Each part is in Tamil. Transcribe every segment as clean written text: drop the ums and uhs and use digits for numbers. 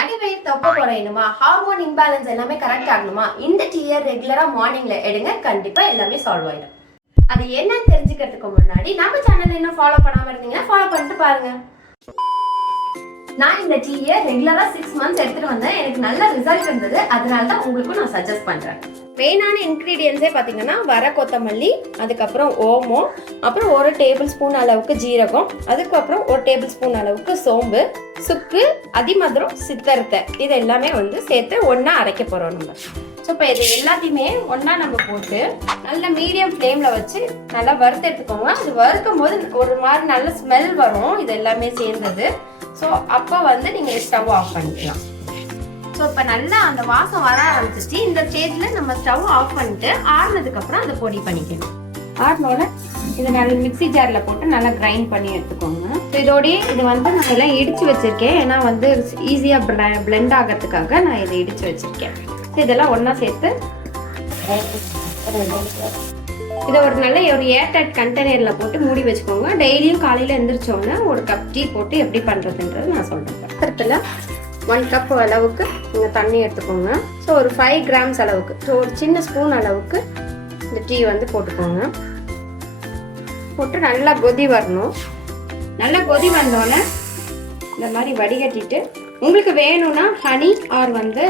அடிவயிறு தொப்பை குறையணுமா, ஹார்மோன் இம்பேலன்ஸ் எல்லாமே கரெக்ட் ஆகணுமா, இந்த டீயை ரெகுலரா மார்னிங்ல எடுங்க, கண்டிப்பா எல்லாமே சால்வ் ஆயிடும். அது என்னன்னு தெரிஞ்சுக்கிறதுக்கு முன்னாடி நம்ம சேனல் இன்னும் ஃபாலோ பண்ணாம இருந்தீங்கன்னா ஃபாலோ பண்ணிட்டு பாருங்க. நான் இந்த டீயை ரெகுலரா 6 months எடுத்துட்டு வந்தேன். எனக்கு நல்ல ரிசல்ட் இருந்தது. அதனால தான் உங்களுக்கும் நான் சஜஸ்ட் பண்றேன். மெயினான இன்கிரீடியன்ஸே பார்த்தீங்கன்னா வர கொத்தமல்லி, அதுக்கப்புறம் ஓமம், அப்புறம் 1 டேபிள்ஸ்பூன் அளவுக்கு ஜீரகம், அதுக்கப்புறம் 1 டேபிள்ஸ்பூன் அளவுக்கு சோம்பு, சுக்கு, அதிமதுரம், சித்தரத்தை, இது எல்லாமே வந்து சேர்த்து ஒன்றா அரைக்க போகிறோம் நம்ம. ஸோ இப்போ இது எல்லாத்தையுமே ஒன்றா நம்ம போட்டு நல்ல மீடியம் ஃப்ளேமில் வச்சு நல்லா வறுத்து எடுத்துக்கோங்க. அது வறுக்கும் போது ஒரு மாதிரி நல்ல ஸ்மெல் வரும், இது எல்லாமே சேர்ந்தது. ஸோ அப்போ வந்து நீங்கள் ஸ்டவ் ஆஃப் பண்ணிக்கலாம். ஸோ இப்போ நல்லா அந்த வாசம் வர ஆரம்பிச்சிச்சு. இந்த ஸ்டேஜில் நம்ம ஸ்டவ் ஆஃப் பண்ணிட்டு ஆறுனதுக்கப்புறம் அதை பொடி பண்ணிக்கணும். ஆறுனோட இதை நல்லா மிக்ஸி ஜாரில் போட்டு நல்லா கிரைண்ட் பண்ணி எடுத்துக்கோங்க. ஸோ இதோடய இது வந்து நான் எல்லாம் இடித்து வச்சுருக்கேன். ஏன்னா வந்து ஈஸியாக பிளெண்ட் ஆகிறதுக்காக நான் இதை இடித்து வச்சுருக்கேன். ஸோ இதெல்லாம் ஒன்றா சேர்த்து இதை ஒரு நல்ல ஒரு ஏர்டைட் கண்டெய்னரில் போட்டு மூடி வச்சுக்கோங்க. டெய்லியும் காலையில் எழுந்திரிச்சோன்னே 1 கப் டீ போட்டு எப்படி பண்ணுறதுன்றது நான் சொல்கிறேன். பக்கத்தில் 1 கப் அளவுக்கு நீங்கள் தண்ணி எடுத்துக்கோங்க. ஸோ ஒரு 5 grams அளவுக்கு, ஸோ ஒரு சின்ன ஸ்பூன் அளவுக்கு இந்த டீ வந்து போட்டுக்கோங்க. போட்டு நல்லா கொதி வரணும். நல்லா கொதி வந்தோடனே இந்த மாதிரி வடிகட்டிட்டு உங்களுக்கு வேணும்னா ஹனி ஆர் வந்து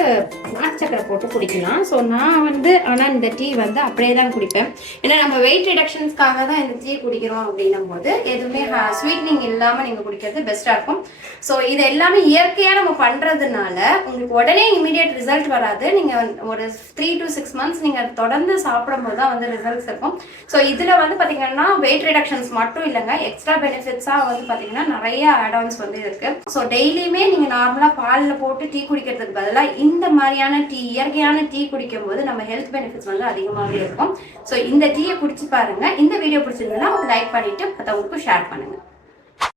நாட்டு சக்கரை போட்டு குடிக்கலாம். ஸோ நான் வந்து ஆனால் இந்த டீ வந்து அப்படியே தான் குடிப்பேன். ஏன்னா நம்ம வெயிட் ரிடக்ஷன்ஸ்க்காக தான் இந்த டீ குடிக்கிறோம் அப்படின்னும் போது எதுவுமே ஸ்வீட்னிங் இல்லாமல் நீங்கள் குடிக்கிறது பெஸ்ட்டாக இருக்கும். ஸோ இது எல்லாமே இயற்கையாக நம்ம பண்ணுறதுனால உங்களுக்கு உடனே இமீடியட் ரிசல்ட் வராது. நீங்கள் ஒரு 3 to 6 months நீங்கள் தொடர்ந்து சாப்பிடும்போது தான் வந்து ரிசல்ட்ஸ் இருக்கும். ஸோ இதில் வந்து பார்த்தீங்கன்னா வெயிட் ரிடக்ஷன்ஸ் மட்டும் இல்லைங்க, எக்ஸ்ட்ரா பெனிஃபிட்ஸாக வந்து பார்த்தீங்கன்னா நிறைய ஆட்-ஆன்ஸ் வந்து இருக்குது. ஸோ டெய்லியுமே நீங்கள் நார்மலாக பாலில் போட்டு டீ குடிக்கிறதுக்கு பதிலாக இந்த மாதிரியான டீ, இயற்கையான டீ குடிக்கும் போது நம்ம ஹெல்த் பெனிஃபிட்ஸ் வந்து அதிகமாகவே இருக்கும். ஸோ இந்த டீயை குடிச்சு பாருங்க. இந்த வீடியோ பிடிச்சிருந்ததுன்னா லைக் பண்ணிட்டு மற்றவங்களுக்கும் ஷேர் பண்ணுங்க.